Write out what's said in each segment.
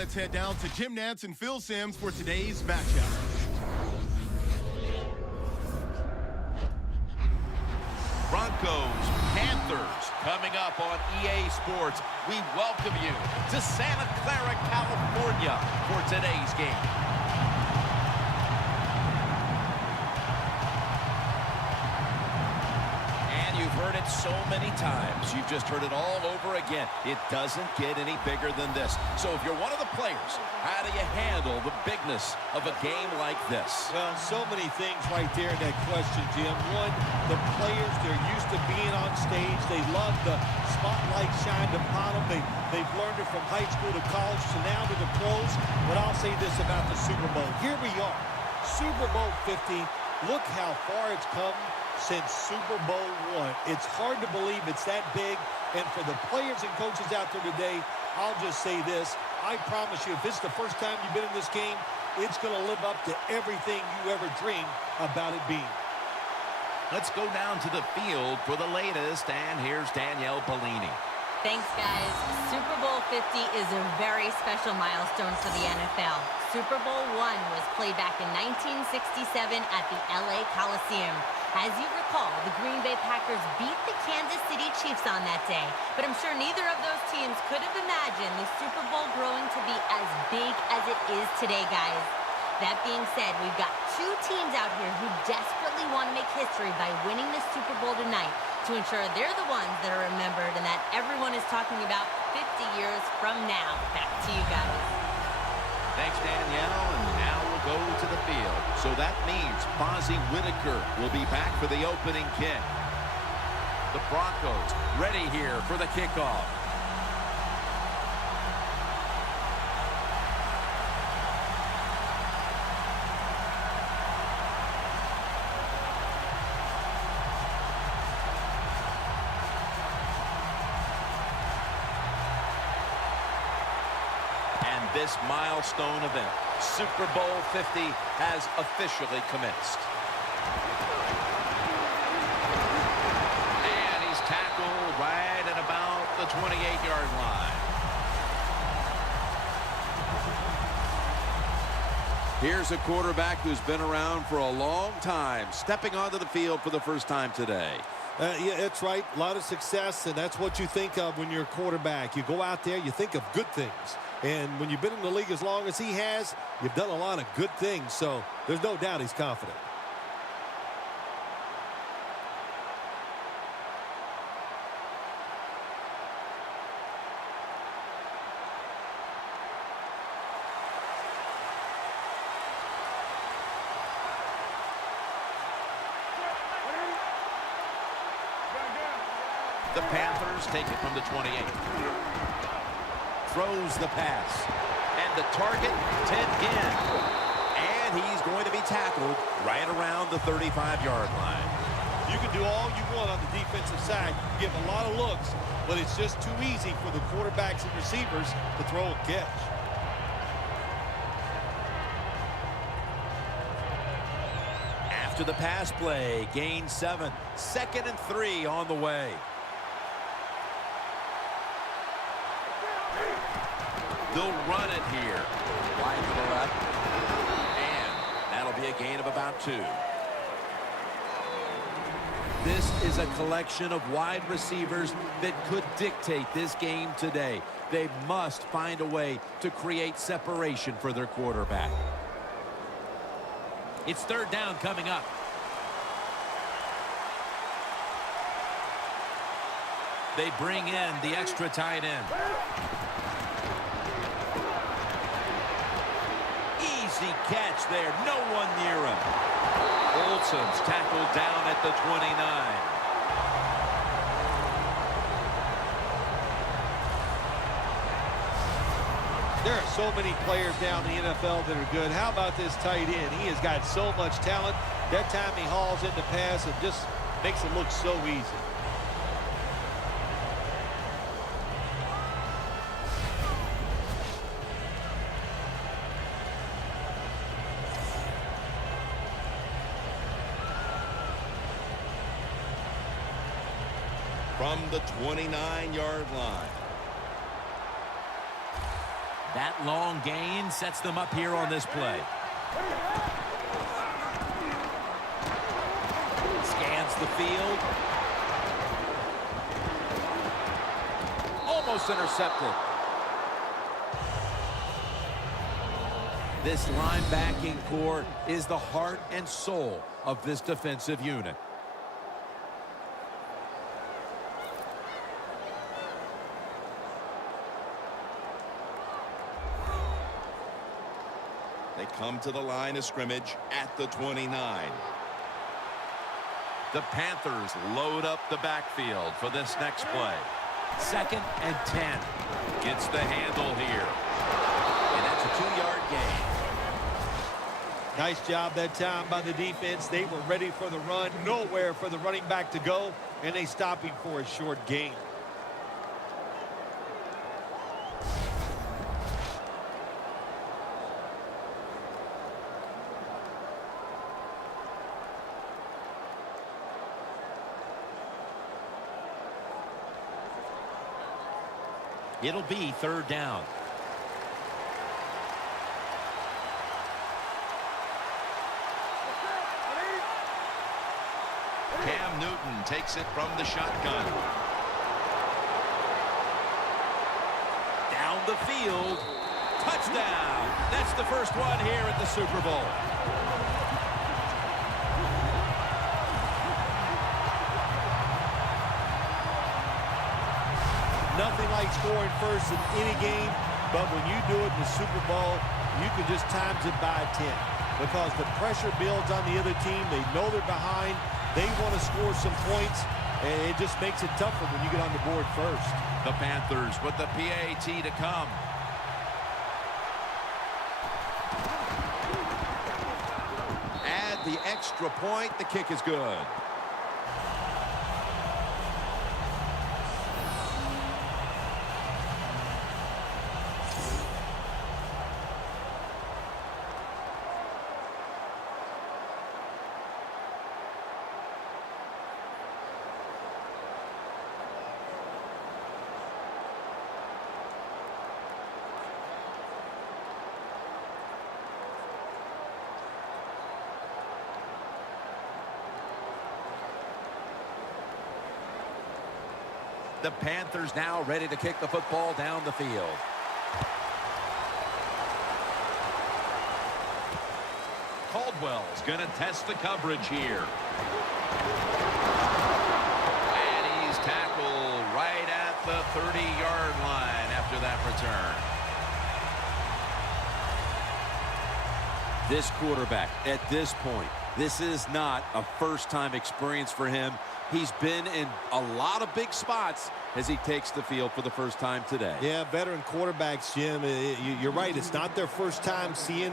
let's head down to Jim Nantz and Phil Simms for today's matchup. Broncos, Panthers, coming up on EA Sports. We welcome you to Santa Clara, California for today's game. You've heard it so many times. You've just heard it all over again. It doesn't get any bigger than this. So if you're one of the players, how do you handle the bigness of a game like this? Well, so many things right there in that question, Jim. One, the players, they're used to being on stage. They love the spotlight shined upon them. They've learned it from high school to college to now to the pros. But I'll say this about the Super Bowl. Here we are, Super Bowl 50. Look how far it's come since Super Bowl I. It's hard to believe it's that big. And for the players and coaches out there today, I'll just say this. I promise you, if it's the first time you've been in this game, it's going to live up to everything you ever dreamed about it being. Let's go down to the field for the latest. And here's Danielle Bellini. Thanks, guys. Super Bowl 50 is a very special milestone for the NFL. Super Bowl I was played back in 1967 at the LA Coliseum. As you recall, the Green Bay Packers beat the Kansas City Chiefs on that day. But I'm sure neither of those teams could have imagined the Super Bowl growing to be as big as it is today, guys. That being said, we've got two teams out here who desperately want to make history by winning the Super Bowl tonight to ensure they're the ones that are remembered and that everyone is talking about 50 years from now. Back to you guys. Thanks, Danielle, and now we'll go to the field. So that means Fozzie Whitaker will be back for the opening kick. The Broncos ready here for the kickoff. This milestone event, Super Bowl 50, has officially commenced. And he's tackled right at about the 28-yard line. Here's a quarterback who's been around for a long time, stepping onto the field for the first time today. Yeah, that's right. A lot of success, and that's what you think of when you're a quarterback. You go out there, you think of good things. And when you've been in the league as long as he has, you've done a lot of good things. So there's no doubt he's confident. The Panthers take it from the 28. Throws the pass. And the target, Ted Ginn. And he's going to be tackled right around the 35-yard line. You can do all you want on the defensive side. Give a lot of looks, but it's just too easy for the quarterbacks and receivers to throw and catch. After the pass play, gain 7. 2nd and 3 on the way. They'll run it here. Line to the left. And that'll be a gain of about 2. This is a collection of wide receivers that could dictate this game today. They must find a way to create separation for their quarterback. It's 3rd down coming up. They bring in the extra tight end. Easy catch there. No one near him. Olsen's tackled down at the 29. There are so many players down in the NFL that are good. How about this tight end? He has got so much talent. That time he hauls in the pass and just makes it look so easy. From the 29-yard line. That long gain sets them up here on this play. Scans the field. Almost intercepted. This linebacking core is the heart and soul of this defensive unit. They come to the line of scrimmage at the 29. The Panthers load up the backfield for this next play. 2nd and 10. Gets the handle here. And that's a 2-yard gain. Nice job that time by the defense. They were ready for the run. Nowhere for the running back to go. And they stop him for a short gain. It'll be 3rd down. Cam Newton takes it from the shotgun. Down the field. Touchdown. That's the first one here at the Super Bowl. Nothing like scoring first in any game, but when you do it in the Super Bowl, you can just times it by 10 because the pressure builds on the other team. They know they're behind. They want to score some points, and it just makes it tougher when you get on the board first. The Panthers with the PAT to come. Add the extra point. The kick is good. The Panthers now ready to kick the football down the field. Caldwell's going to test the coverage here. And he's tackled right at the 30-yard line after that return. This quarterback, at this point, this is not a first-time experience for him. He's been in a lot of big spots as he takes the field for the first time today. Yeah, veteran quarterbacks, Jim, you're right. It's not their first time seeing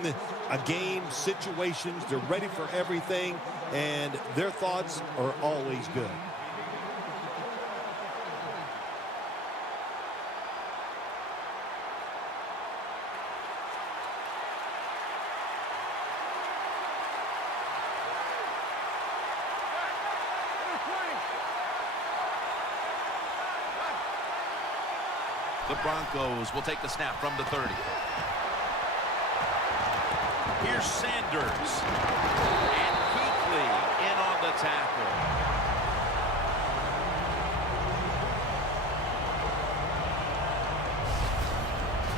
a game, situations. They're ready for everything, and their thoughts are always good. The Broncos will take the snap from the 30. Here's Sanders. And Kuechly in on the tackle.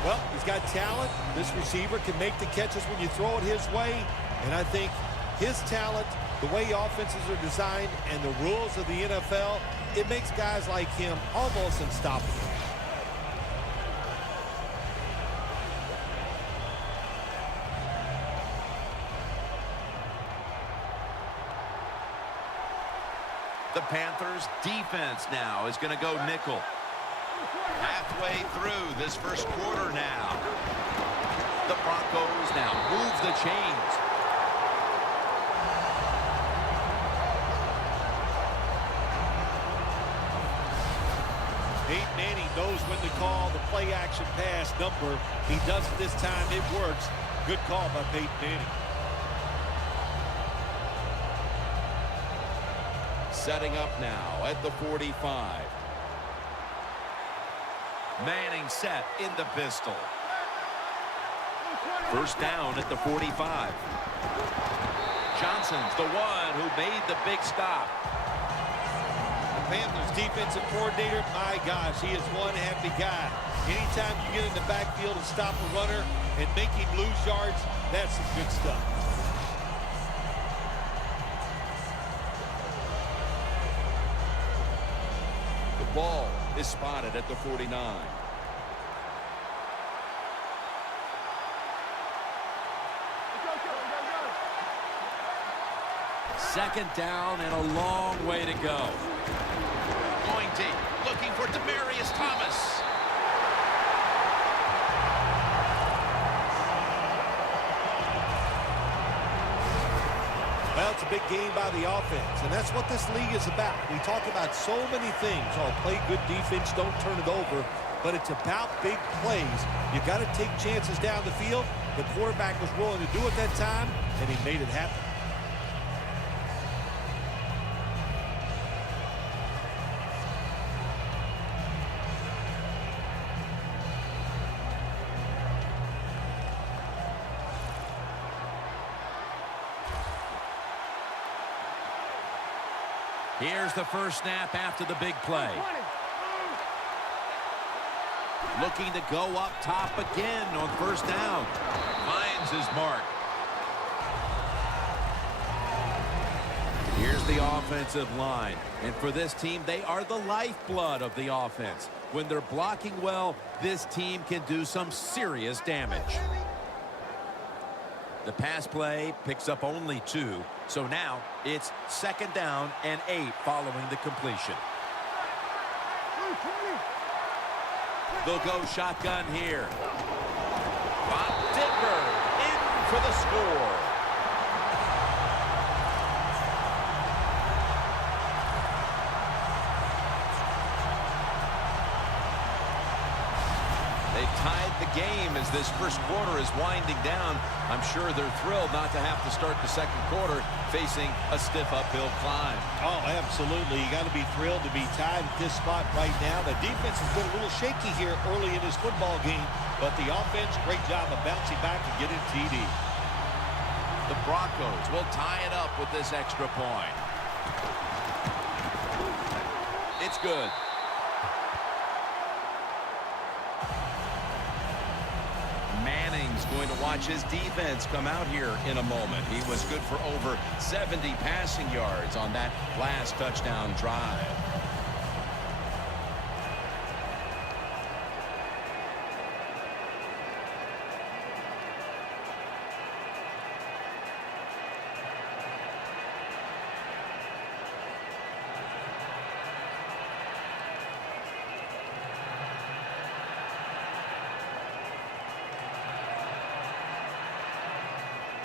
Well, he's got talent. This receiver can make the catches when you throw it his way. And I think his talent, the way offenses are designed, and the rules of the NFL, it makes guys like him almost unstoppable. The Panthers defense now is going to go nickel. Halfway through this first quarter now. The Broncos now move the chains. Peyton Manning knows when to call the play action pass number. He does it this time. It works. Good call by Peyton Manning. Setting up now at the 45. Manning set in the pistol. First down at the 45. Johnson's the one who made the big stop. The Panthers defensive coordinator, my gosh, he is one happy guy. Anytime you get in the backfield and stop a runner and make him lose yards, that's some good stuff. The ball is spotted at the 49. Second down and a long way to go. Going deep, looking for Demaryius Thomas. Well, it's a big game by the offense, and that's what this league is about. We talk about so many things. Oh, play good defense, don't turn it over. But it's about big plays. You got to take chances down the field. The quarterback was willing to do it that time, and he made it happen. Here's the first snap after the big play. Looking to go up top again on first down. Finds his mark. Here's the offensive line. And for this team, they are the lifeblood of the offense. When they're blocking well, this team can do some serious damage. The pass play picks up only 2. So now it's second down and 8 following the completion. They'll go shotgun here. Bob Denver in for the score. They tied the game as this first quarter is winding down. I'm sure they're thrilled not to have to start the second quarter facing a stiff uphill climb. Oh, absolutely. You got to be thrilled to be tied at this spot right now. The defense has been a little shaky here early in this football game, but the offense, great job of bouncing back and getting TD. The Broncos will tie it up with this extra point. It's good. Manning's going to watch his defense come out here in a moment. He was good for over 70 passing yards on that last touchdown drive.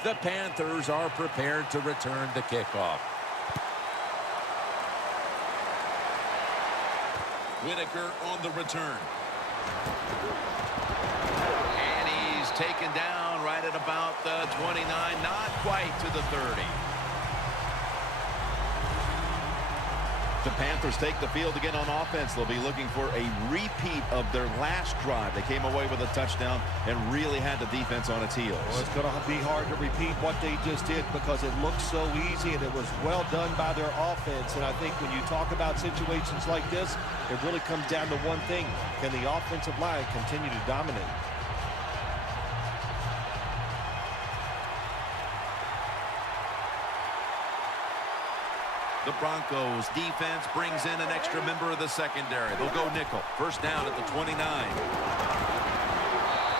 The Panthers are prepared to return the kickoff. Whitaker on the return. And he's taken down right at about the 29, not quite to the 30. The Panthers take the field again on offense. They'll be looking for a repeat of their last drive. They came away with a touchdown and really had the defense on its heels. Well, it's going to be hard to repeat what they just did because it looked so easy and it was well done by their offense. And I think when you talk about situations like this, it really comes down to one thing. Can the offensive line continue to dominate? The Broncos defense brings in an extra member of the secondary. They'll go nickel. First down at the 29.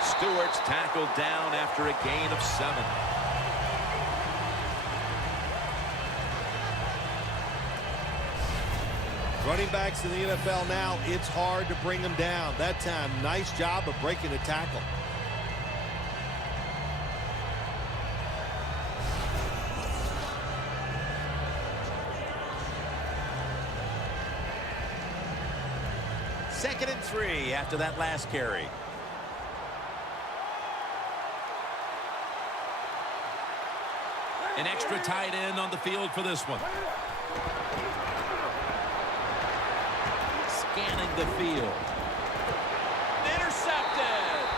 Stewart's tackled down after a gain of 7. Running backs in the NFL now, it's hard to bring them down. That time, nice job of breaking the tackle. Second and 3 after that last carry. An extra tight end on the field for this one. Scanning the field. Intercepted.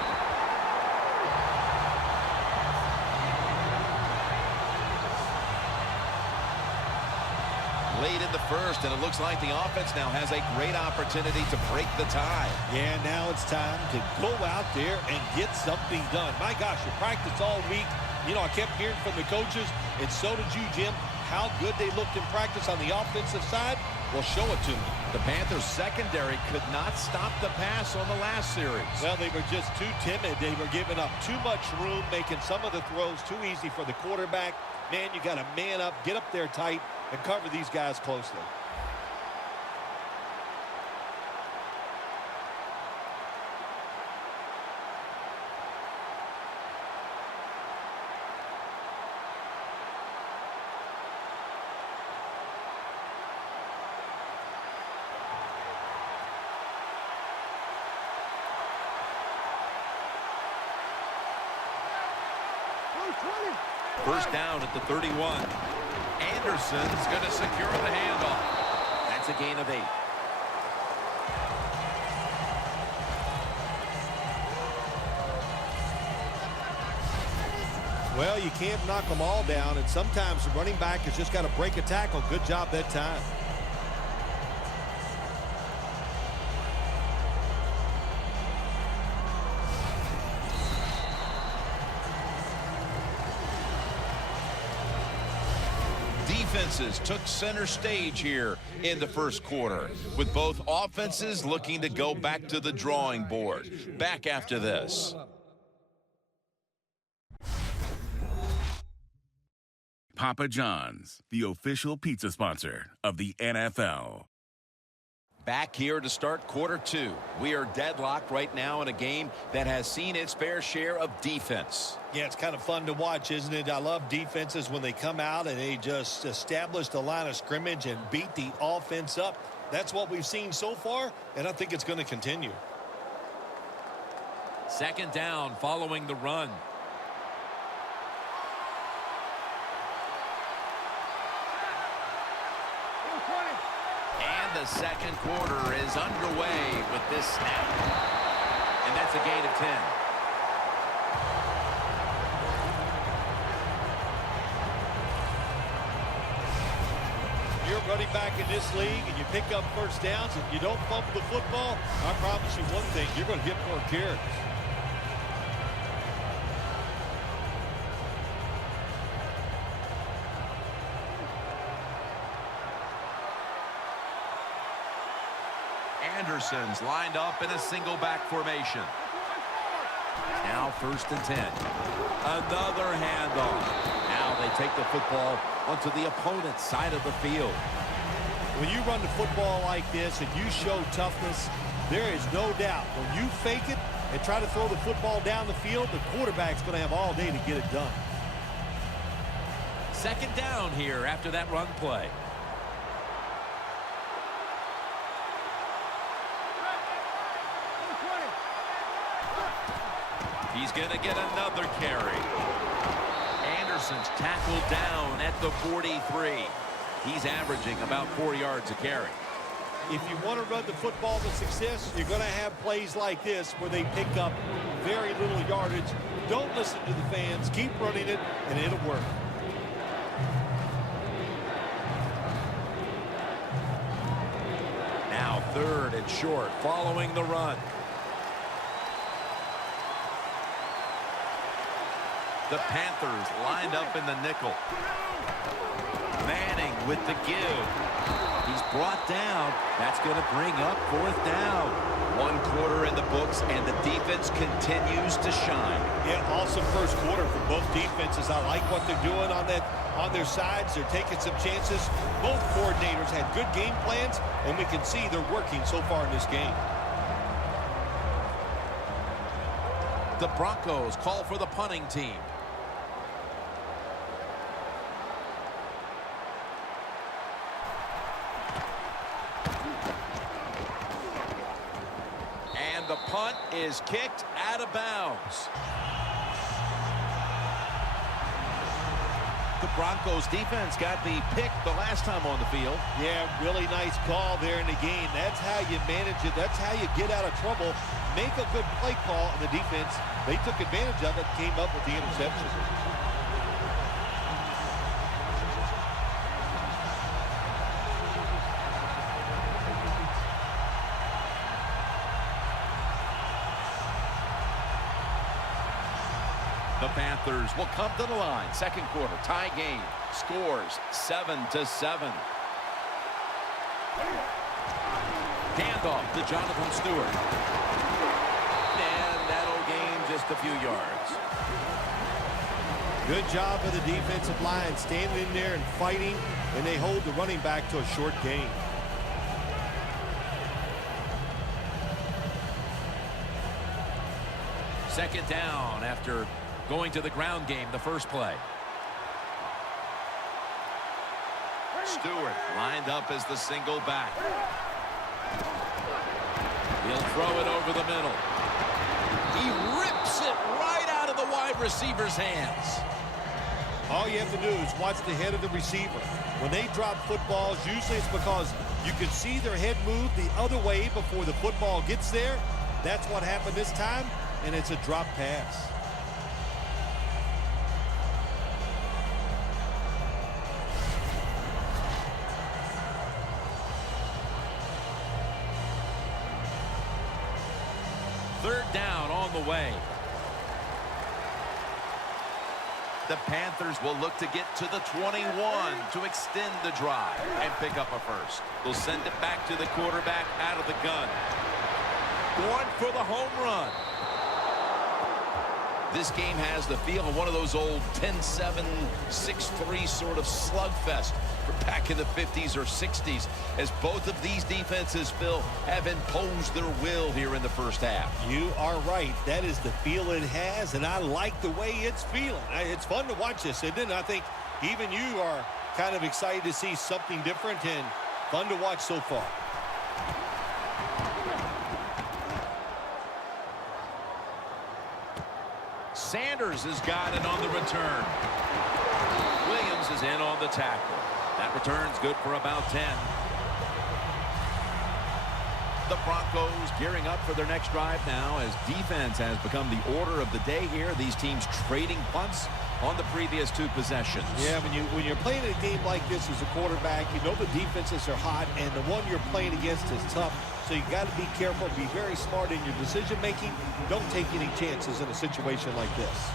first, and it looks like the offense now has a great opportunity to break the tie. Yeah, now it's time to go out there and get something done. My gosh, you practiced all week. You know, I kept hearing from the coaches, and so did you, Jim, how good they looked in practice on the offensive side. Well, show it to me. The Panthers secondary could not stop the pass on the last series. Well, they were just too timid. They were giving up too much room, making some of the throws too easy for the quarterback. Man, you got to man up, get up there tight, and cover these guys closely. First down at the 31. Anderson's going to secure the handoff. That's a gain of 8. Well, you can't knock them all down, and sometimes the running back has just got to break a tackle. Good job that time. Defenses took center stage here in the first quarter, with both offenses looking to go back to the drawing board. Back after this. Papa John's, the official pizza sponsor of the NFL. Back here to start quarter 2. We are deadlocked right now in a game that has seen its fair share of defense. Yeah, it's kind of fun to watch, isn't it? I love defenses when they come out and they just establish the line of scrimmage and beat the offense up. That's what we've seen so far, and I think it's going to continue. Second down following the run. The second quarter is underway with this snap. And that's a gain of 10. You're running back in this league and you pick up first downs and you don't fumble the football, I promise you one thing, you're going to get more carries. Anderson's lined up in a single back formation. Now first and 10. Another handoff. Now they take the football onto the opponent's side of the field. When you run the football like this and you show toughness, there is no doubt when you fake it and try to throw the football down the field, the quarterback's going to have all day to get it done. Second down here after that run play. He's going to get another carry. Anderson's tackled down at the 43. He's averaging about 4 yards a carry. If you want to run the football with success, you're going to have plays like this where they pick up very little yardage. Don't listen to the fans. Keep running it, and it'll work. Now third and short following the run. The Panthers lined up in the nickel. Manning with the give. He's brought down. That's going to bring up fourth down. 1 quarter in the books, and the defense continues to shine. Yeah, awesome first quarter for both defenses. I like what they're doing on their sides. They're taking some chances. Both coordinators had good game plans, and we can see they're working so far in this game. The Broncos call for the punting team. And the punt is kicked out of bounds. The Broncos defense got the pick the last time on the field. Yeah, really nice call there in the game. That's how you manage it. That's how you get out of trouble. Make a good play call on the defense. They took advantage of it, came up with the interception. The Panthers will come to the line. Second quarter, tie game. Scores 7-7. Handoff to Jonathan Stewart. And that'll gain just a few yards. Good job of the defensive line standing in there and fighting, and they hold the running back to a short gain. Second down after going to the ground game the first play. Stewart lined up as the single back. He'll throw it over the middle. He rips it right out of the wide receiver's hands. All you have to do is watch the head of the receiver. When they drop footballs, usually it's because you can see their head move the other way before the football gets there. That's what happened this time, and it's a drop pass. Third down on the way. The Panthers will look to get to the 21 to extend the drive and pick up a first. They'll send it back to the quarterback out of the gun. Going for the home run. This game has the feel of one of those old 10-7, 6-3 sort of slugfest from back in the 50s or 60s, as both of these defenses, Phil, have imposed their will here in the first half. You are right. That is the feel it has, and I like the way it's feeling. It's fun to watch this, isn't it? I think even you are kind of excited to see something different and fun to watch so far. Sanders has got it on the return. Williams is in on the tackle. That return's good for about 10. The Broncos gearing up for their next drive now as defense has become the order of the day here. These teams trading punts on the previous two possessions. Yeah, when you're playing a game like this as a quarterback, you know the defenses are hot, and the one you're playing against is tough. So you got to be careful, be very smart in your decision making. Don't take any chances in a situation like this.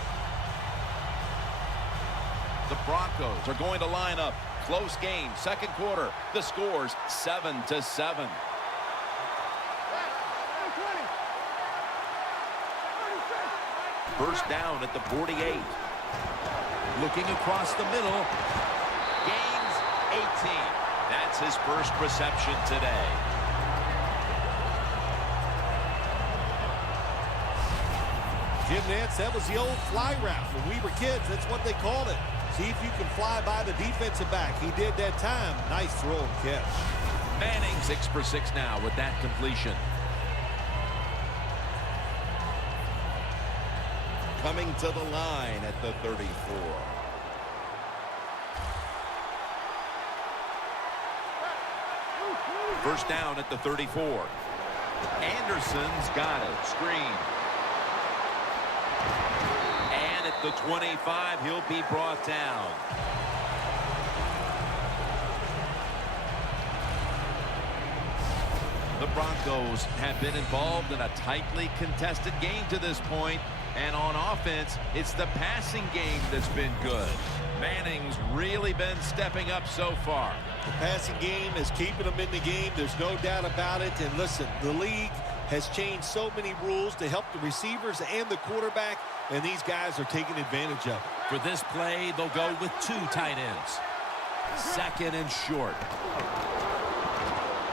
The Broncos are going to line up. Close game, second quarter. The score's 7-7. First down at the 48. Looking across the middle. Gains 18. That's his first reception today. Jim Nantz, that was the old fly route. When we were kids, that's what they called it. See if you can fly by the defensive back. He did that time. Nice throw and catch. Manning 6 for 6 now with that completion. Coming to the line at the 34. First down at the 34. Anderson's got it. Screen. And at the 25, he'll be brought down. The Broncos have been involved in a tightly contested game to this point. And on offense, it's the passing game that's been good. Manning's really been stepping up so far. The passing game is keeping them in the game. There's no doubt about it. And listen, the league has changed so many rules to help the receivers and the quarterback, and these guys are taking advantage of it. For this play, they'll go with 2 tight ends. Second and short.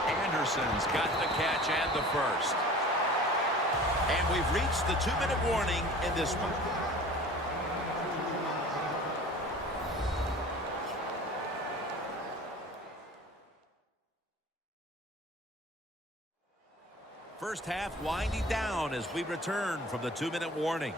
Anderson's got the catch and the first. And we've reached the 2-minute warning in this one. First half winding down as we return from the 2-minute warning.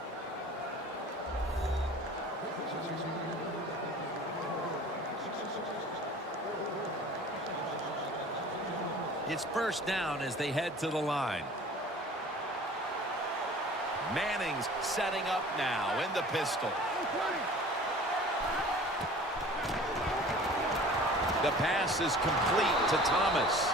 It's first down as they head to the line. Manning's setting up now in the pistol. The pass is complete to Thomas.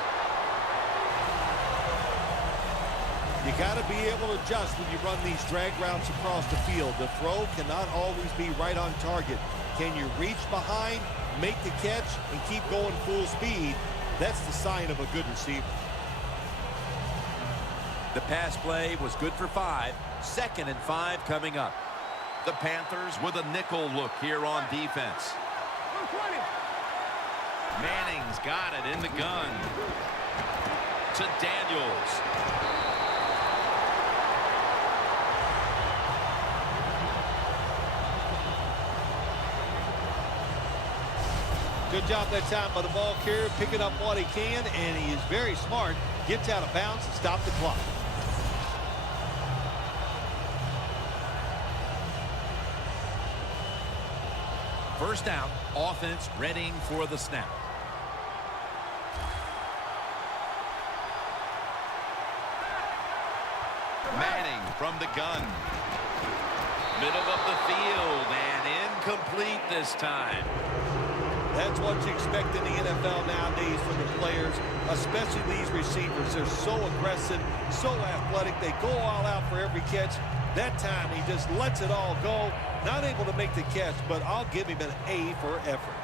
You got to be able to adjust when you run these drag routes across the field. The throw cannot always be right on target. Can you reach behind, make the catch, and keep going full speed? That's the sign of a good receiver. The pass play was good for 5. 2nd and 5 coming up. The Panthers with a nickel look here on defense. Manning's got it in the gun. To Daniels. Good job that time by the ball carrier, picking up what he can, and he is very smart. Gets out of bounds and stops the clock. First down, offense readying for the snap. Manning from the gun. Middle of the field and incomplete this time. That's what you expect in the NFL nowadays from the players, especially these receivers. They're so aggressive, so athletic. They go all out for every catch. That time he just lets it all go. Not able to make the catch, but I'll give him an A for effort.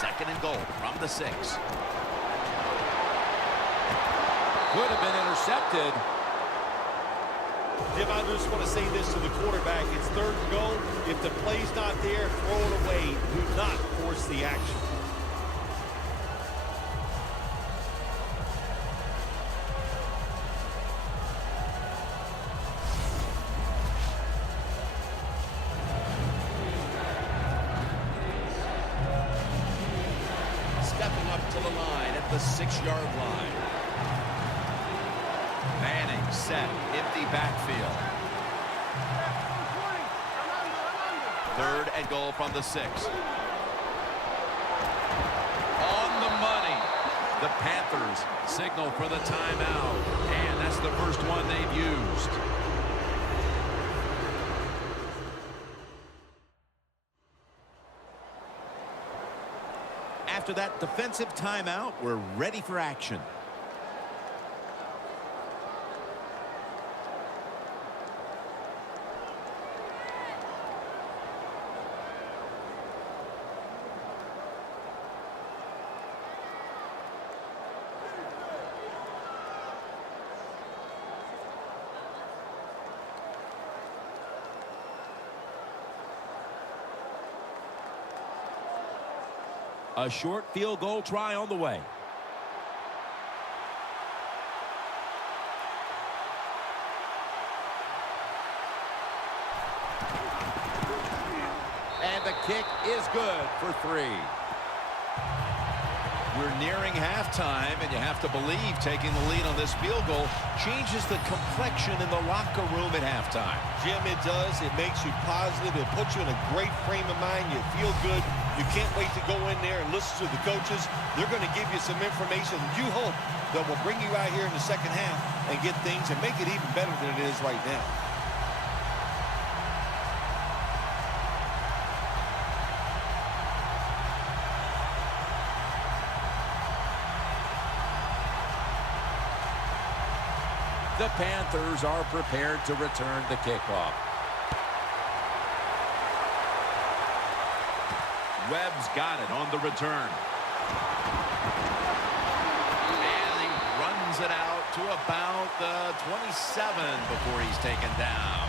Second and goal from the 6. Could have been intercepted. Jim, I just want to say this to the quarterback. It's 3rd and goal. If the play's not there, throw it away. Do not force the action. Stepping up to the line at the 6-yard line. Manning set, empty backfield. 3rd and goal from the 6. On the money. The Panthers signal for the timeout, and that's the first one they've used. After that defensive timeout, we're ready for action. A short field goal try on the way. And the kick is good for 3. We're nearing halftime, and you have to believe taking the lead on this field goal changes the complexion in the locker room at halftime. Jim, it does. It makes you positive. It puts you in a great frame of mind. You feel good. You can't wait to go in there and listen to the coaches. They're going to give you some information you hope that will bring you out here in the second half and get things and make it even better than it is right now. The Panthers are prepared to return the kickoff. Webb's got it on the return. And he runs it out to about the 27 before he's taken down.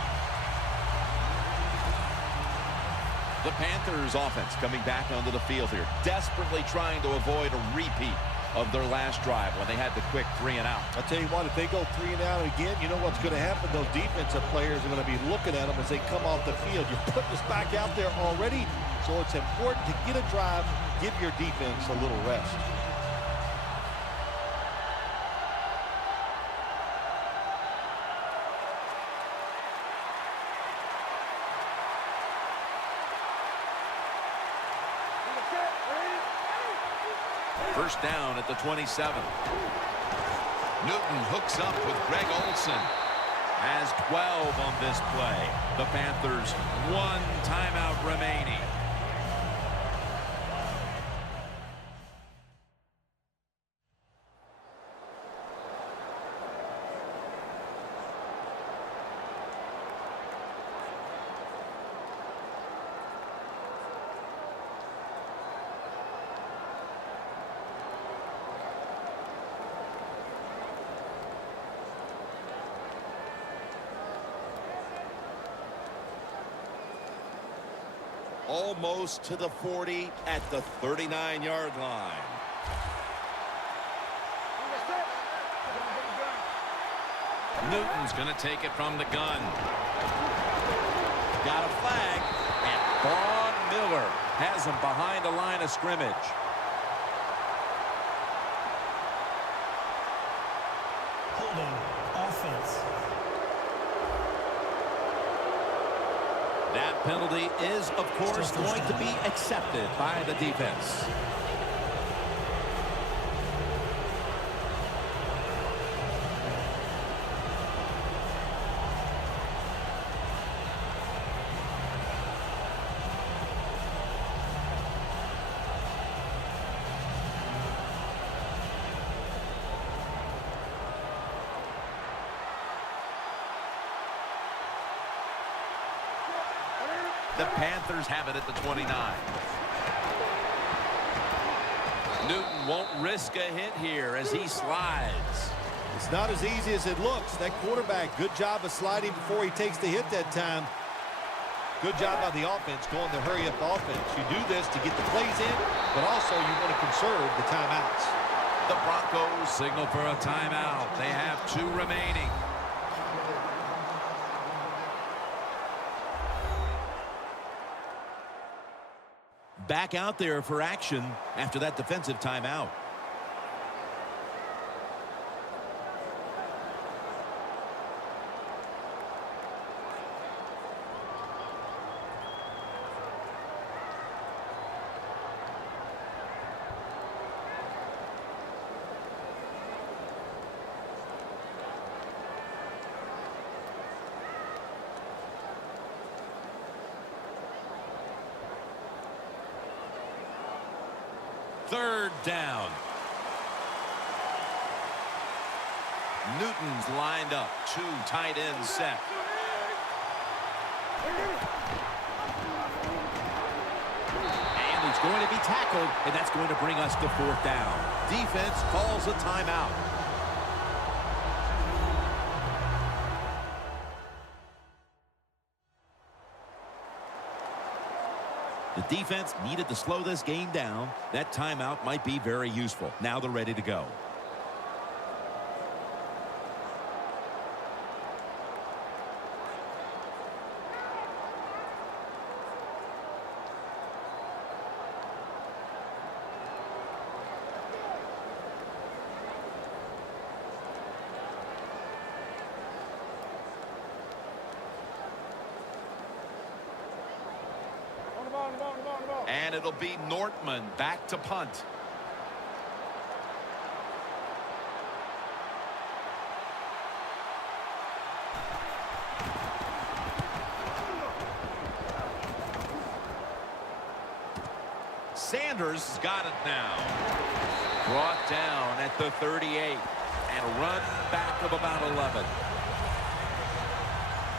The Panthers offense coming back onto the field here, desperately trying to avoid a repeat of their last drive when they had the quick 3 and out. I'll tell you what, if they go 3 and out again, you know what's going to happen? Those defensive players are going to be looking at them as they come off the field. You're putting us back out there already, so it's important to get a drive, give your defense a little rest. First down at the 27. Newton hooks up with Greg Olsen. Has 12 on this play. The Panthers, 1 timeout remaining. almost to the 40 at the 39-yard line. Newton's going to take it from the gun. Got a flag, and Vaughn Miller has him behind the line of scrimmage. Holding offense. That penalty is, of course, going to be accepted by the defense. The Panthers have it at the 29. Newton won't risk a hit here as he slides. It's not as easy as it looks. That quarterback, good job of sliding before he takes the hit that time. Good job by the offense going the hurry-up offense. You do this to get the plays in, but also you want to conserve the timeouts. The Broncos signal for a timeout. They have 2 remaining. Back out there for action after that defensive timeout. Third down. Newton's lined up. 2 tight ends set. And he's going to be tackled, and that's going to bring us to 4th down. Defense calls a timeout. The defense needed to slow this game down. That timeout might be very useful. Now they're ready to go. And it'll be Nortman back to punt. Sanders has got it now. Brought down at the 38. And a run back of about 11.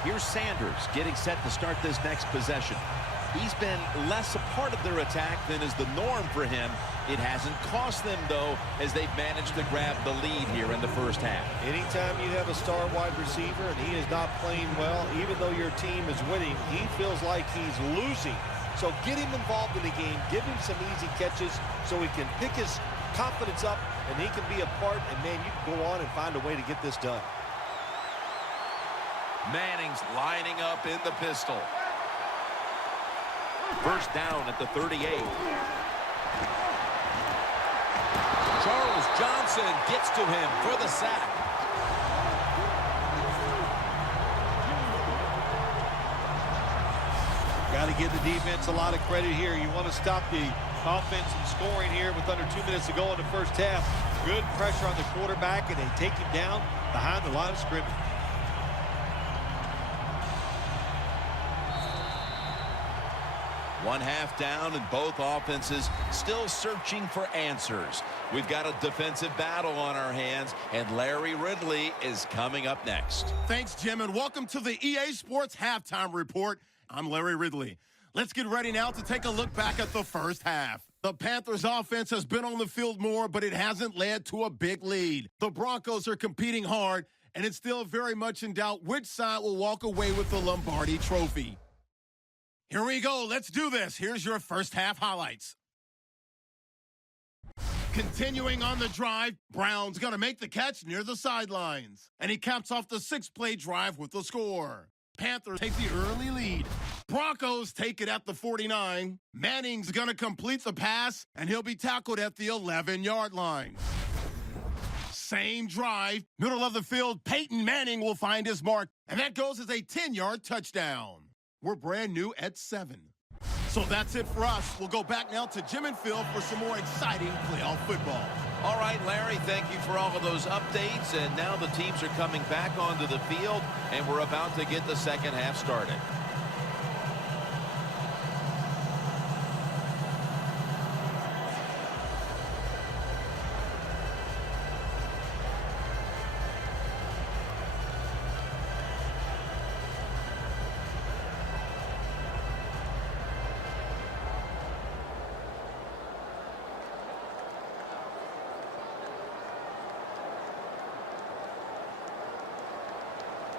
Here's Sanders getting set to start this next possession. He's been less a part of their attack than is the norm for him. It hasn't cost them, though, as they've managed to grab the lead here in the first half. Anytime you have a star wide receiver and he is not playing well, even though your team is winning, he feels like he's losing. So get him involved in the game, give him some easy catches so he can pick his confidence up and he can be a part, and, man, you can go on and find a way to get this done. Manning's lining up in the pistol. First down at the 38. Charles Johnson gets to him for the sack. Got to give the defense a lot of credit here. You want to stop the offense from scoring here with under 2 minutes to go in the first half. Good pressure on the quarterback, and they take him down behind the line of scrimmage. One half down, and both offenses still searching for answers. We've got a defensive battle on our hands, and Larry Ridley is coming up next. Thanks, Jim, and welcome to the EA Sports Halftime Report. I'm Larry Ridley. Let's get ready now to take a look back at the first half. The Panthers offense has been on the field more, but it hasn't led to a big lead. The Broncos are competing hard, and it's still very much in doubt which side will walk away with the Lombardi Trophy. Here we go. Let's do this. Here's your first half highlights. Continuing on the drive, Brown's going to make the catch near the sidelines. And he caps off the 6-play drive with the score. Panthers take the early lead. Broncos take it at the 49. Manning's going to complete the pass, and he'll be tackled at the 11-yard line. Same drive, middle of the field, Peyton Manning will find his mark, and that goes as a 10-yard touchdown. We're brand new at 7. So that's it for us. We'll go back now to Jim and Phil for some more exciting playoff football. All right, Larry, thank you for all of those updates. And now the teams are coming back onto the field, and we're about to get the second half started.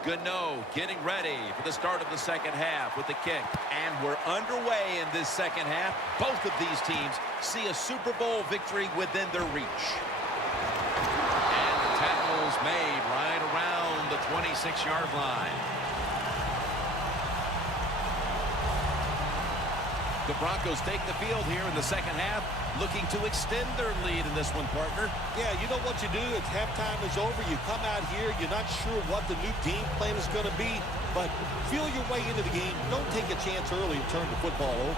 Gano getting ready for the start of the second half with the kick. And we're underway in this second half. Both of these teams see a Super Bowl victory within their reach. And the tackle's made right around the 26-yard line. The Broncos take the field here in the second half, looking to extend their lead in this one, partner. Yeah, you know what you do? It's halftime is over. You come out here, you're not sure what the new game plan is going to be, but feel your way into the game. Don't take a chance early and turn the football over.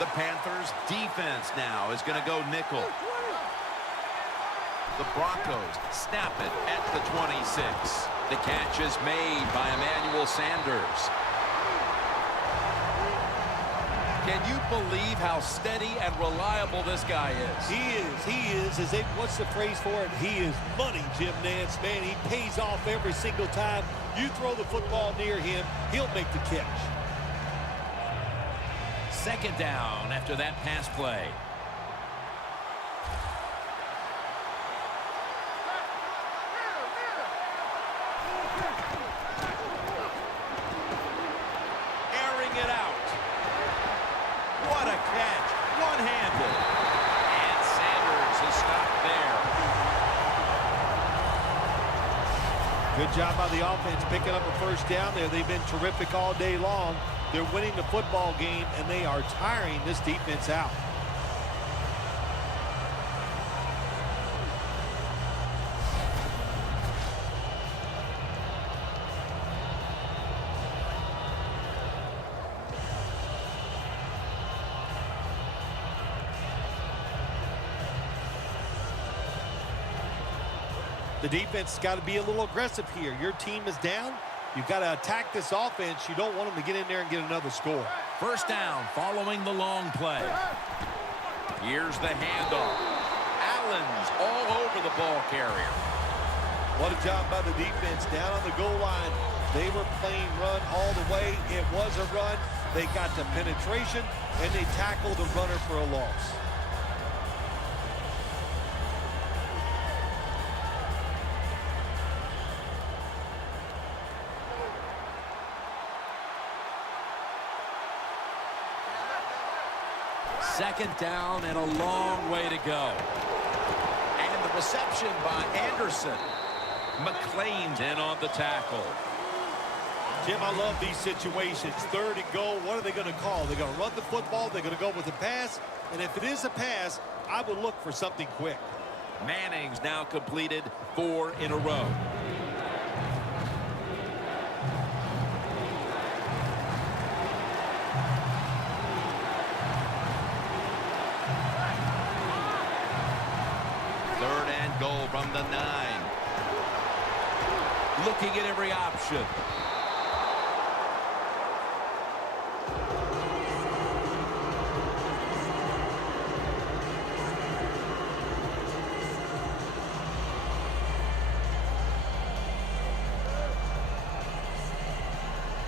The Panthers defense now is going to go nickel. The Broncos snap it at the 26. The catch is made by Emmanuel Sanders. Can you believe how steady and reliable this guy is? He is. What's the phrase for it? He is money, Jim Nance. Man, he pays off every single time. You throw the football near him, he'll make the catch. Second down after that pass play. Airing it out. What a catch. One-handed. And Sanders is stopped there. Good job by the offense picking up a first down there. They've been terrific all day long. They're winning the football game, and they are tiring this defense out. The defense has got to be a little aggressive here. Your team is down. You've got to attack this offense. You don't want them to get in there and get another score. First down following the long play. Here's the handoff. Allen's all over the ball carrier. What a job by the defense down on the goal line. They were playing run all the way. It was a run. They got the penetration, and they tackled the runner for a loss. Second down and a long way to go. And the reception by Anderson. McLean's in on the tackle. Jim, I love these situations. Third and goal. What are they going to call? They're going to run the football. They're going to go with a pass. And if it is a pass, I would look for something quick. Manning's now completed 4 in a row. Third and goal from the 9. Looking at every option.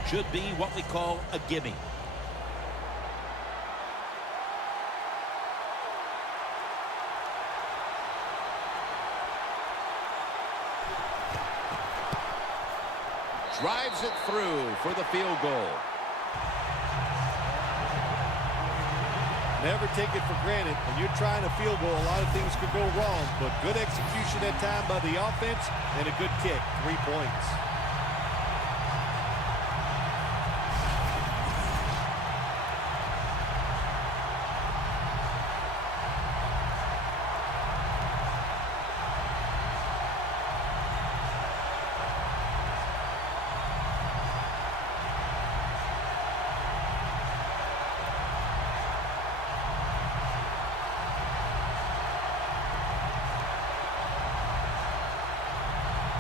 Should be what we call a gimme. drives it through for the field goal. Never take it for granted. When you're trying a field goal, a lot of things could go wrong, but good execution that time by the offense and a good kick. 3 points.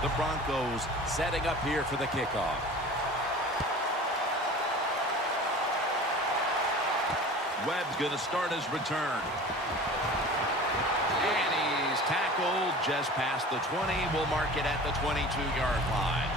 The Broncos setting up here for the kickoff. Webb's going to start his return. And he's tackled just past the 20. We'll mark it at the 22-yard line.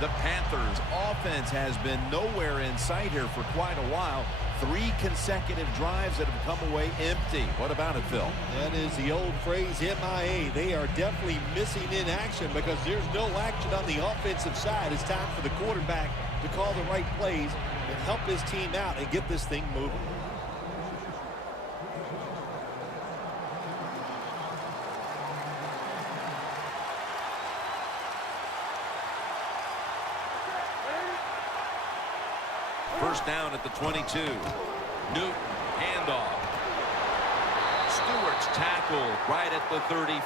The Panthers' offense has been nowhere in sight here for quite a while. 3 consecutive drives that have come away empty. What about it, Phil? That is the old phrase, MIA. They are definitely missing in action because there's no action on the offensive side. It's time for the quarterback to call the right plays and help his team out and get this thing moving. First down at the 22. Newton, handoff. Stewart's tackle right at the 35.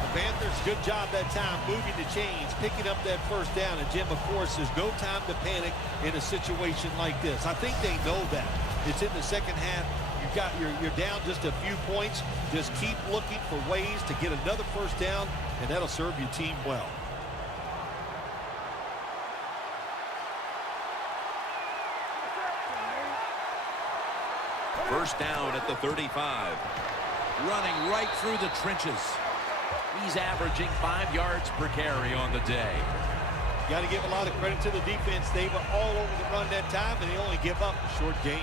The Panthers, good job that time moving the chains, picking up that first down. And Jim, of course, there's no time to panic in a situation like this. I think they know that. It's in the second half. You're down just a few points. Just keep looking for ways to get another first down, and that'll serve your team well. First down at the 35. Running right through the trenches. He's averaging 5 yards per carry on the day. Got to give a lot of credit to the defense. They were all over the run that time, and they only give up a short gain.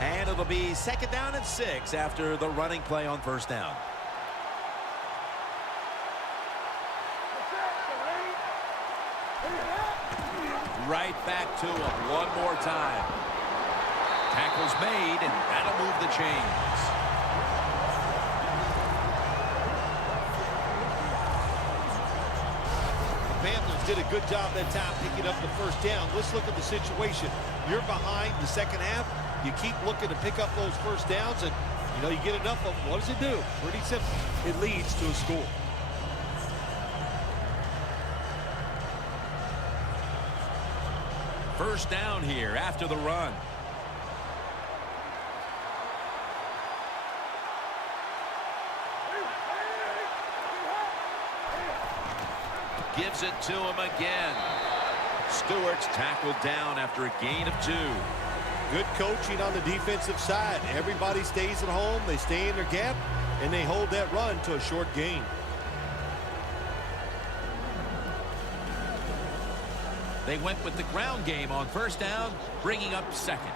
And it'll be second down and 6 after the running play on first down. Right back to him one more time. Tackle's made, and that'll move the chains. The Panthers did a good job that time picking up the first down. Let's look at the situation. You're behind the second half. You keep looking to pick up those first downs, and you get enough of them. What does it do? Pretty simple. It leads to a score. First down here after the run. Gives it to him again. Stewart's tackled down after a gain of 2. Good coaching on the defensive side. Everybody stays at home. They stay in their gap, and they hold that run to a short gain. They went with the ground game on first down, bringing up second.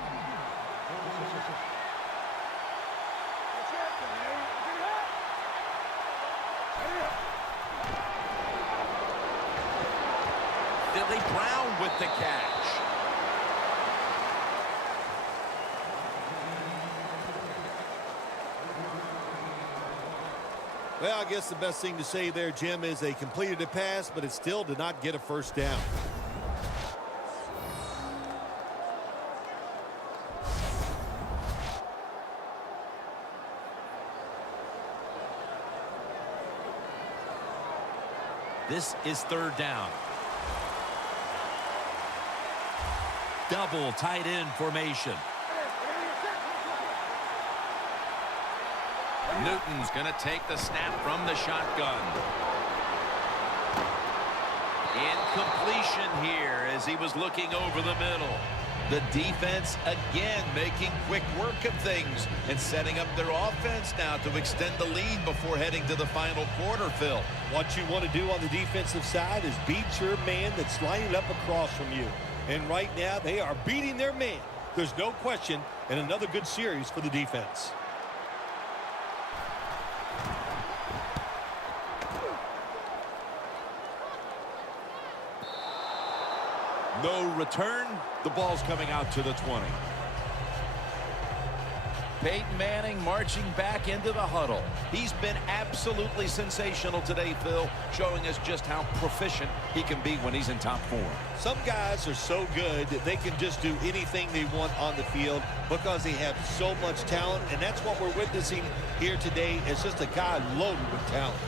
Billy Brown with the catch. Well, I guess the best thing to say there, Jim, is they completed a pass, but it still did not get a first down. This is third down. Double tight end formation. Newton's going to take the snap from the shotgun. Incompletion here as he was looking over the middle. The defense again making quick work of things and setting up their offense now to extend the lead before heading to the final quarter, Phil. What you want to do on the defensive side is beat your man that's lining up across from you. And right now, they are beating their man. There's no question, and another good series for the defense. No return. The ball's coming out to the 20. Peyton Manning marching back into the huddle. He's been absolutely sensational today, Phil, showing us just how proficient he can be when he's in top form. Some guys are so good that they can just do anything they want on the field because they have so much talent, and that's what we're witnessing here today. It's just a guy loaded with talent.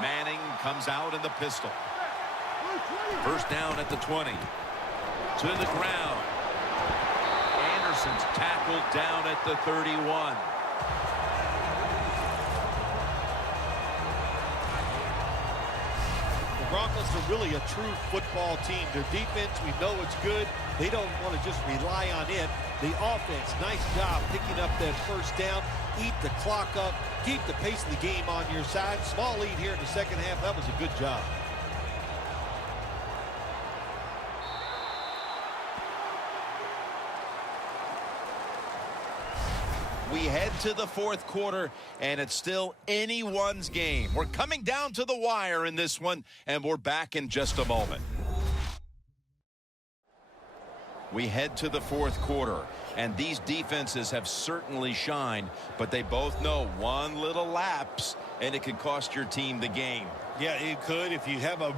Manning comes out in the pistol. First down at the 20. To the ground. Anderson's tackled down at the 31. The Broncos are really a true football team. Their defense, we know it's good. They don't want to just rely on it. The offense, nice job picking up that first down. Eat the clock up. Keep the pace of the game on your side. Small lead here in the second half. That was a good job. We head to the fourth quarter, and it's still anyone's game. We're coming down to the wire in this one, and we're back in just a moment. We head to the fourth quarter, and these defenses have certainly shined, but they both know one little lapse, and it can cost your team the game. Yeah, it could. If you have a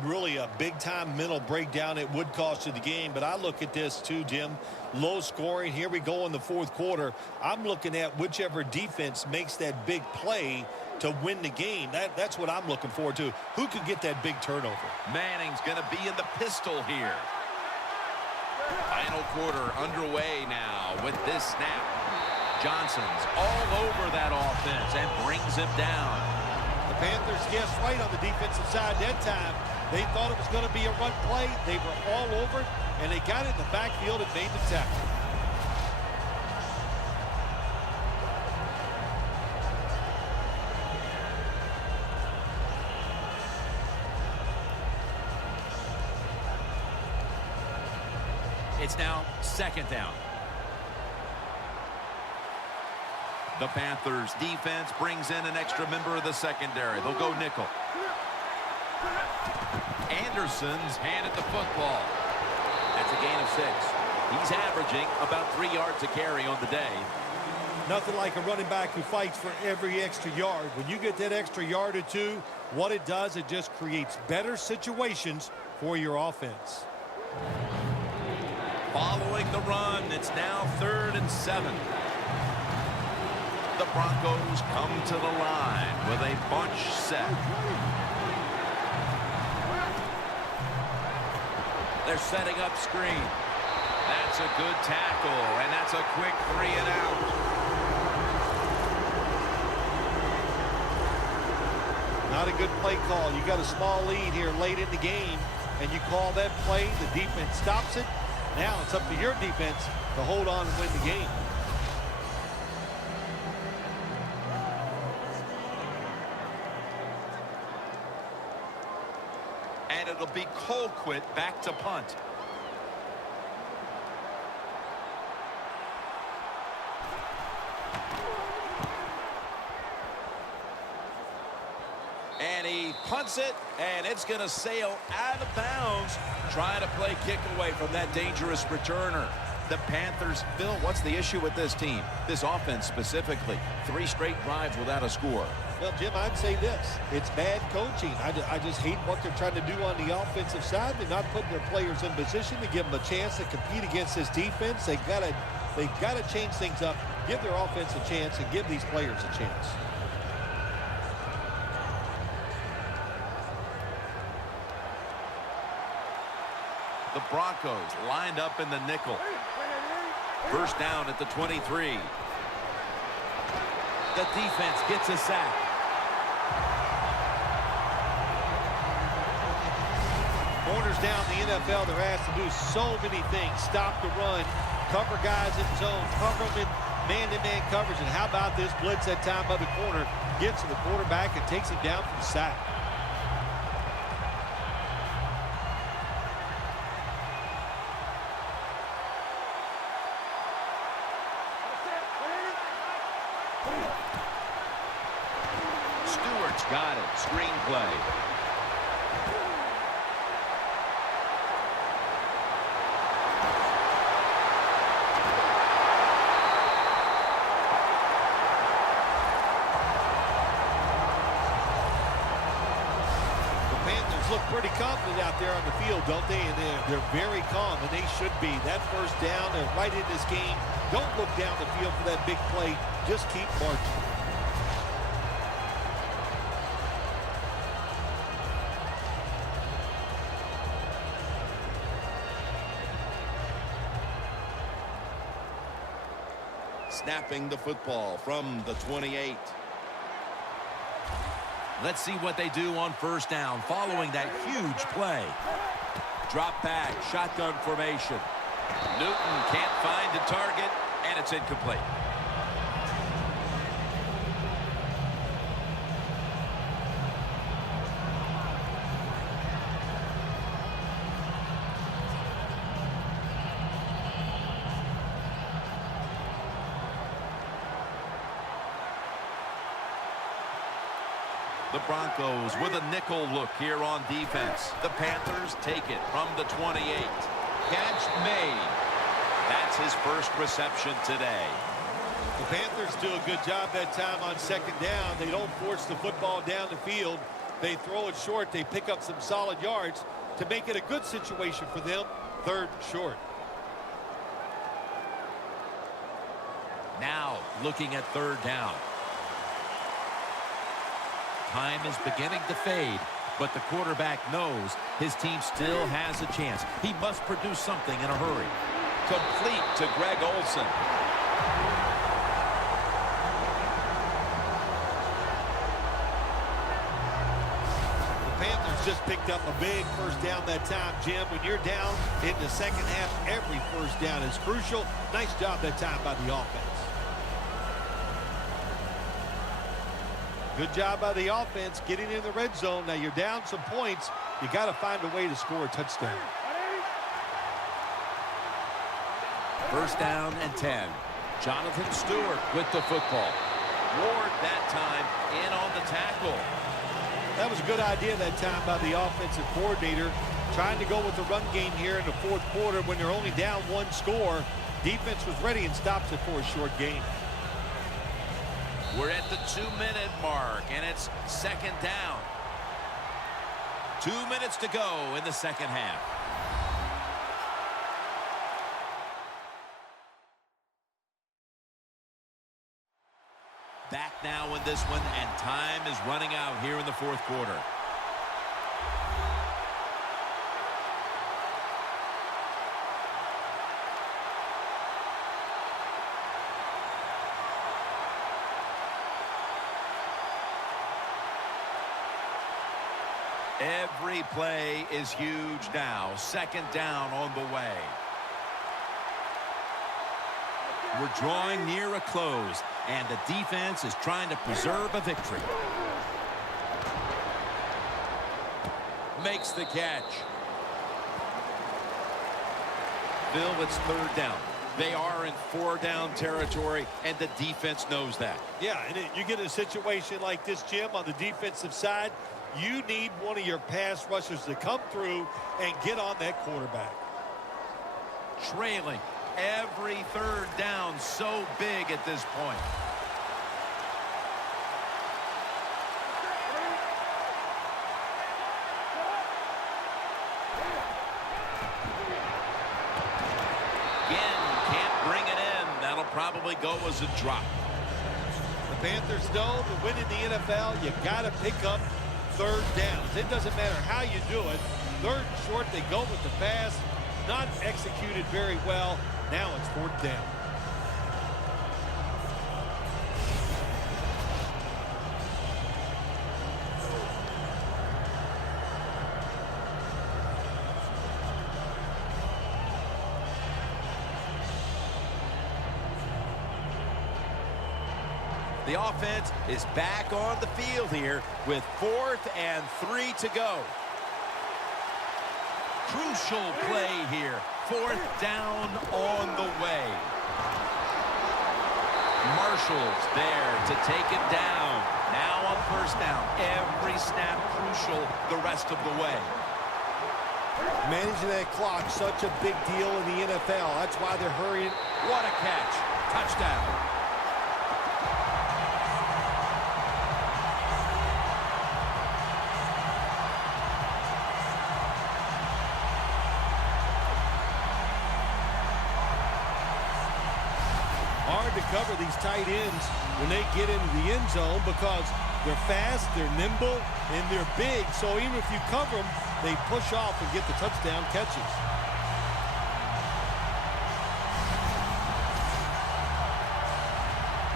big-time mental breakdown, it would cost you the game. But I look at this too, Jim. Low scoring. Here we go in the fourth quarter. I'm looking at whichever defense makes that big play to win the game. That's what I'm looking forward to. Who could get that big turnover? Manning's going to be in the pistol here. Final quarter underway now with this snap. Johnson's all over that offense and brings him down. The Panthers guessed right on the defensive side that time. They thought it was going to be a run play. They were all over it, and they got it in the backfield and made the tackle. It's now second down. The Panthers defense brings in an extra member of the secondary. They'll go nickel. Anderson's handed the football. That's a gain of 6. He's averaging about 3 yards a carry on the day. Nothing like a running back who fights for every extra yard. When you get that extra yard or two, what it does, it just creates better situations for your offense. Following the run, it's now 3rd and 7. The Broncos come to the line with a bunch set. They're setting up screen. That's a good tackle, and that's a quick 3 and out. Not a good play call. You got a small lead here late in the game, and you call that play. The defense stops it. Now it's up to your defense to hold on and win the game. And it'll be Colquitt back to punt. And he punts it, and it's going to sail out of bounds, trying to play kick away from that dangerous returner. The Panthers, Bill, what's the issue with this team? This offense specifically. 3 straight drives without a score. Well, Jim, I'd say this. It's bad coaching. I just hate what they're trying to do on the offensive side. They're not putting their players in position to give them a chance to compete against this defense. They've got to change things up, give their offense a chance, and give these players a chance. The Broncos lined up in the nickel. First down at the 23. The defense gets a sack. Corners down the NFL, they're asked to do so many things. Stop the run, cover guys in zone, cover them in man-to-man coverage. And how about this blitz that time by the corner? Gets to the quarterback and takes him down for the sack. Stewart's got it. Screenplay. Look pretty confident out there on the field, don't they? And they're very calm, and they should be. That first down, they're right in this game. Don't look down the field for that big play. Just keep marching. Snapping the football from the 28. Let's see what they do on first down following that huge play. Drop back, shotgun formation. Newton can't find the target, and it's incomplete. The Broncos with a nickel look here on defense. The Panthers take it from the 28. Catch made. That's his first reception today. The Panthers do a good job that time on second down. They don't force the football down the field. They throw it short. They pick up some solid yards to make it a good situation for them. Third and short. Now looking at third down. Time is beginning to fade, but the quarterback knows his team still has a chance. He must produce something in a hurry. Complete to Greg Olsen. The Panthers just picked up a big first down that time, Jim. When you're down in the second half, every first down is crucial. Nice job that time by the offense. Good job by the offense getting in the red zone. Now you're down some points. You got to find a way to score a touchdown. First down and 10. Jonathan Stewart with the football. Ward that time in on the tackle. That was a good idea that time by the offensive coordinator. Trying to go with the run game here in the fourth quarter when they're only down one score. Defense was ready and stops it for a short gain. We're at the 2-minute mark, and it's second down. 2 minutes to go in the second half. Back now in this one, and time is running out here in the fourth quarter. Every play is huge now. Second down on the way. We're drawing near a close, and the defense is trying to preserve a victory. Makes the catch. Bill, it's third down. They are in four-down territory, and the defense knows that. Yeah, and you get a situation like this, Jim, on the defensive side, you need one of your pass rushers to come through and get on that quarterback. Trailing every third down, so big at this point. Again, can't bring it in. That'll probably go as a drop. The Panthers know to win in the NFL, you got to pick up third downs. It doesn't matter how you do it. Third and short, they go with the pass. Not executed very well. Now it's fourth down. The offense is back on the field here with 4th and 3 to go. Crucial play here. 4th down on the way. Marshall's there to take it down. Now on 1st down. Every snap crucial the rest of the way. Managing that clock, such a big deal in the NFL. That's why they're hurrying. What a catch. Touchdown. Hard to cover these tight ends when they get into the end zone because they're fast, they're nimble, and they're big. So even if you cover them, they push off and get the touchdown catches.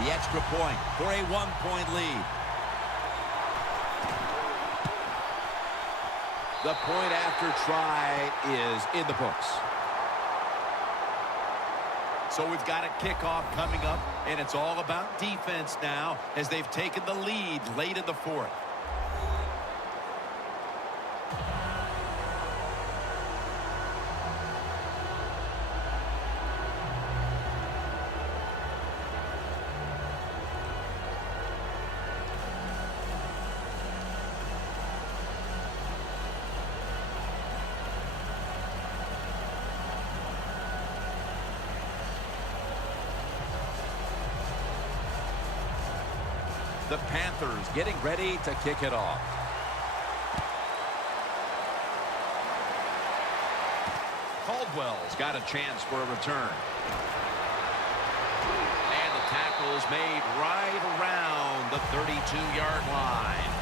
The extra point for a 1-point lead. The point after try is in the books. So we've got a kickoff coming up, and it's all about defense now as they've taken the lead late in the 4th. The Panthers getting ready to kick it off. Caldwell's got a chance for a return. And the tackle's made right around the 32-yard line.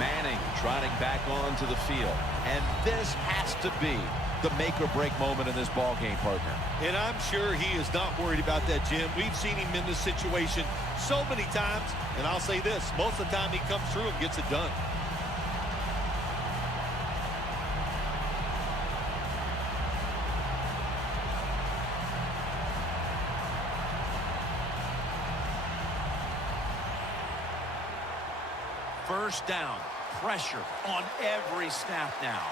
Manning trotting back onto the field. And this has to be the make-or-break moment in this ball game, partner. And I'm sure he is not worried about that, Jim. We've seen him in this situation so many times, and I'll say this, most of the time he comes through and gets it done. First down, pressure on every snap now.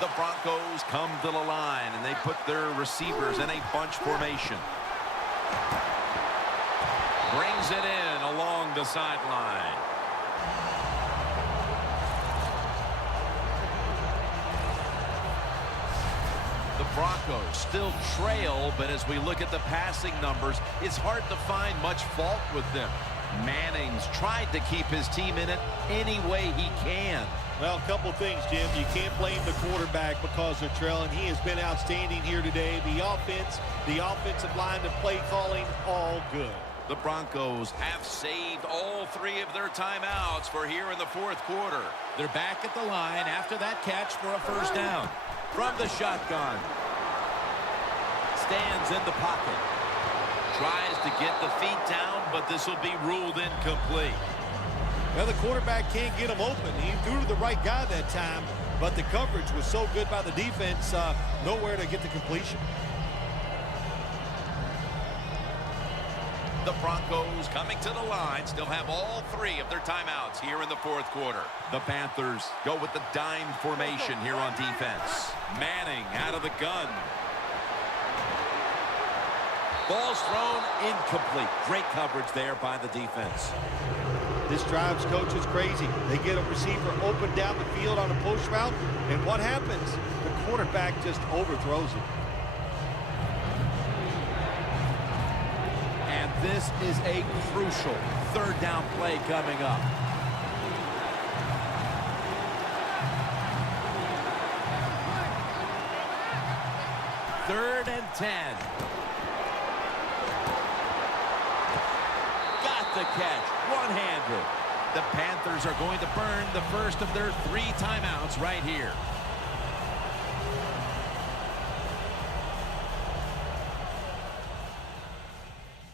The Broncos come to the line, and they put their receivers in a bunch formation. Brings it in along the sideline. The Broncos still trail, but as we look at the passing numbers, it's hard to find much fault with them. Manning's tried to keep his team in it any way he can. Well, a couple things, Jim. You can't blame the quarterback because they're trailing. He has been outstanding here today. The offense, the offensive line, the play calling, all good. The Broncos have saved all 3 of their timeouts for here in the 4th quarter. They're back at the line after that catch for a first down. From the shotgun. Stands in the pocket. Tries to get the feet down, but this will be ruled incomplete. Well, the quarterback can't get him open. He threw to the right guy that time, but the coverage was so good by the defense, nowhere to get the completion. The Broncos coming to the line still have all 3 of their timeouts here in the 4th quarter. The Panthers go with the dime formation here on defense. Manning out of the gun. Ball's thrown incomplete. Great coverage there by the defense. This drive's coach is crazy. They get a receiver open down the field on a push route, and what happens? The quarterback just overthrows it. And this is a crucial 3rd down play coming up. Third and 10. Got the catch, one-handed. The Panthers are going to burn the first of their 3 timeouts right here.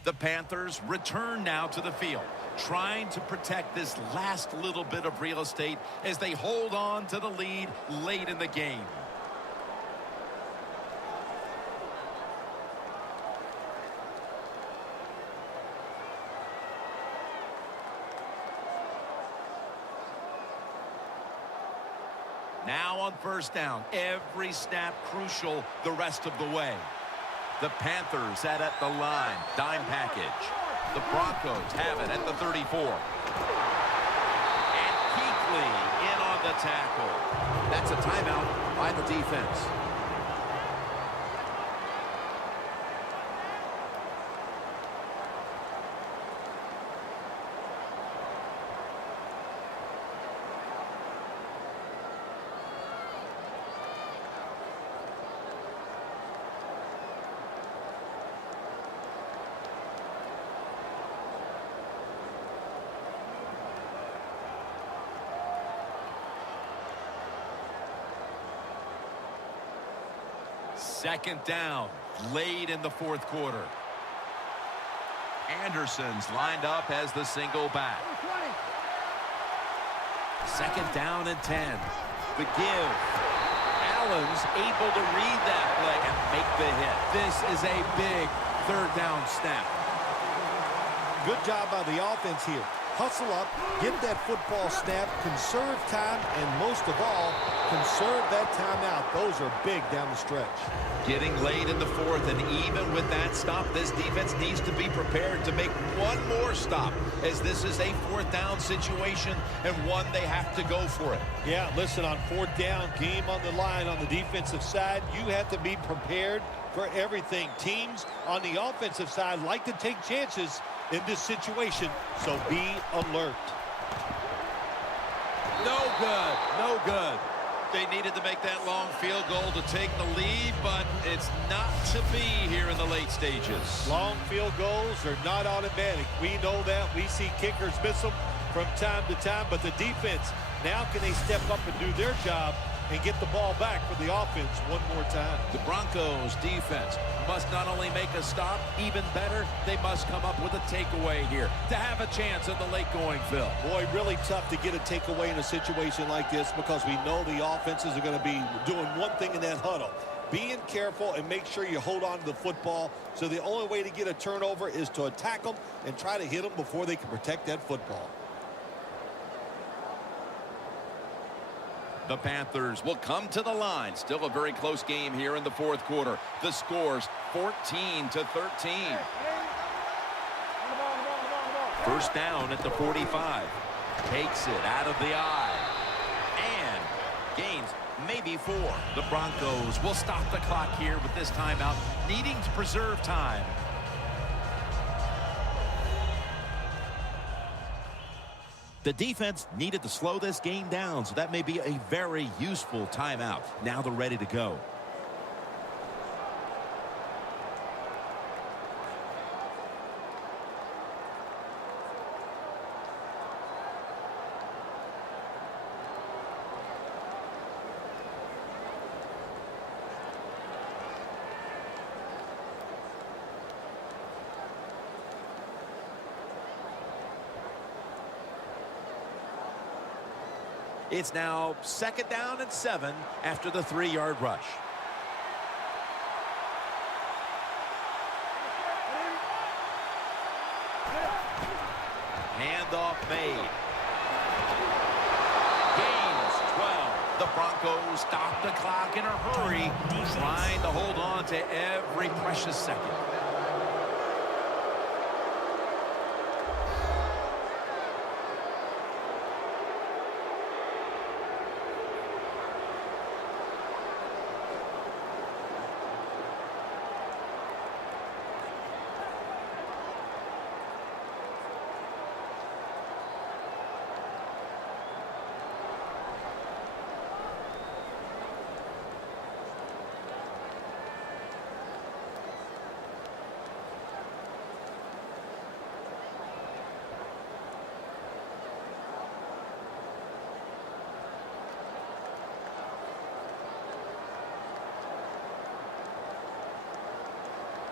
The Panthers return now to the field, trying to protect this last little bit of real estate as they hold on to the lead late in the game. Now on first down, every snap crucial the rest of the way. The Panthers set at the line, dime package. The Broncos have it at the 34. And Kuechly in on the tackle. That's a timeout by the defense. Second down, late in the fourth quarter. Anderson's lined up as the single back. Second down and 10. The give. Allen's able to read that play and make the hit. This is a big third down snap. Good job by the offense here. Hustle up, get that football snap, conserve time, and most of all, conserve that timeout. Those are big down the stretch. Getting late in the fourth, and even with that stop, this defense needs to be prepared to make one more stop, as this is a fourth down situation and one they have to go for it. Yeah, listen, on fourth down, game on the line on the defensive side, you have to be prepared for everything. Teams on the offensive side like to take chances in this situation, so be alert. No good, no good. They needed to make that long field goal to take the lead, but it's not to be here in the late stages. Long field goals are not automatic. We know that. We see kickers miss them from time to time, but the defense, now can they step up and do their job and get the ball back for the offense one more time? The Broncos defense must not only make a stop, even better, they must come up with a takeaway here to have a chance at the late going, Phil. Boy, really tough to get a takeaway in a situation like this, because we know the offenses are going to be doing one thing in that huddle. Being careful and make sure you hold on to the football. So the only way to get a turnover is to attack them and try to hit them before they can protect that football. The Panthers will come to the line. Still a very close game here in the fourth quarter. The score's 14-13. First down at the 45. Takes it out of the eye. And gains maybe 4. The Broncos will stop the clock here with this timeout, needing to preserve time. The defense needed to slow this game down, so that may be a very useful timeout. Now they're ready to go. It's now second down and 7 after the 3-yard rush. Handoff made. Gains 12. The Broncos stop the clock in a hurry, trying to hold on to every precious second.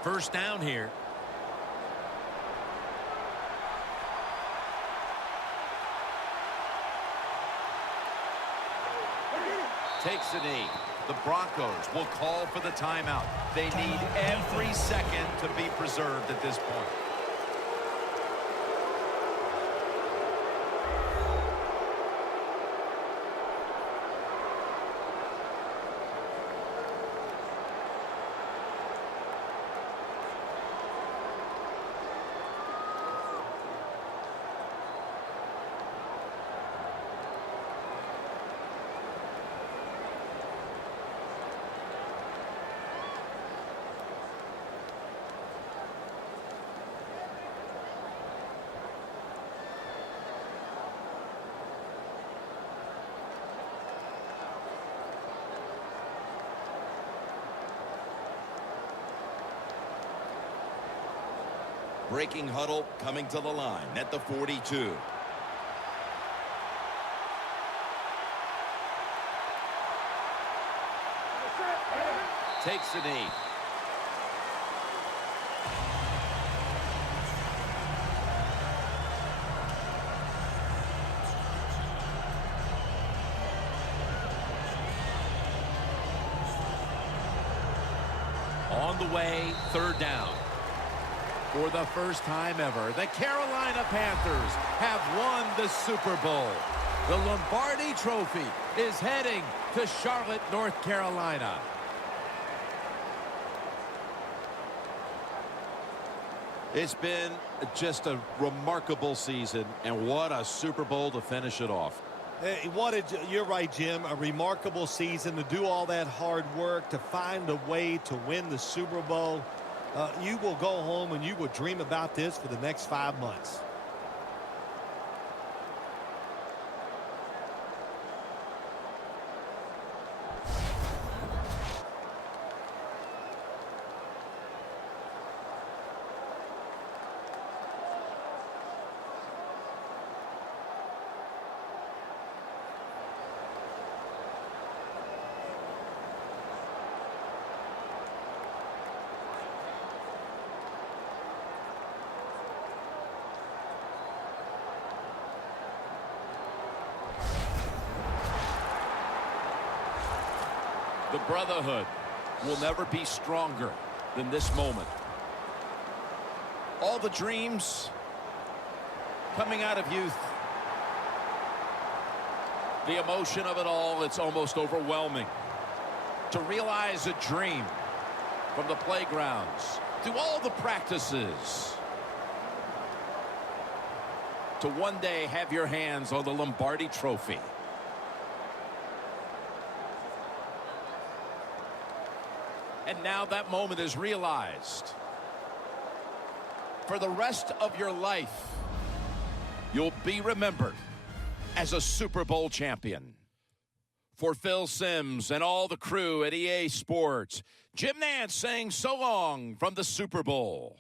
First down here. Takes a knee. The Broncos will call for the timeout. They need every second to be preserved at this point. breaking huddle coming to the line at the 42. Takes the knee. On the way, third down. For the first time ever, the Carolina Panthers have won the Super Bowl. The Lombardi Trophy is heading to Charlotte, North Carolina. It's been just a remarkable season, and what a Super Bowl to finish it off. Hey, you're right, Jim. A remarkable season to do all that hard work, to find a way to win the Super Bowl. You will go home and you will dream about this for the next 5 months. The brotherhood will never be stronger than this moment. All the dreams coming out of youth. The emotion of it all, it's almost overwhelming. To realize a dream from the playgrounds, through all the practices, to one day have your hands on the Lombardi Trophy. And now that moment is realized. For the rest of your life, you'll be remembered as a Super Bowl champion. For Phil Simms and all the crew at EA Sports, Jim Nantz saying so long from the Super Bowl.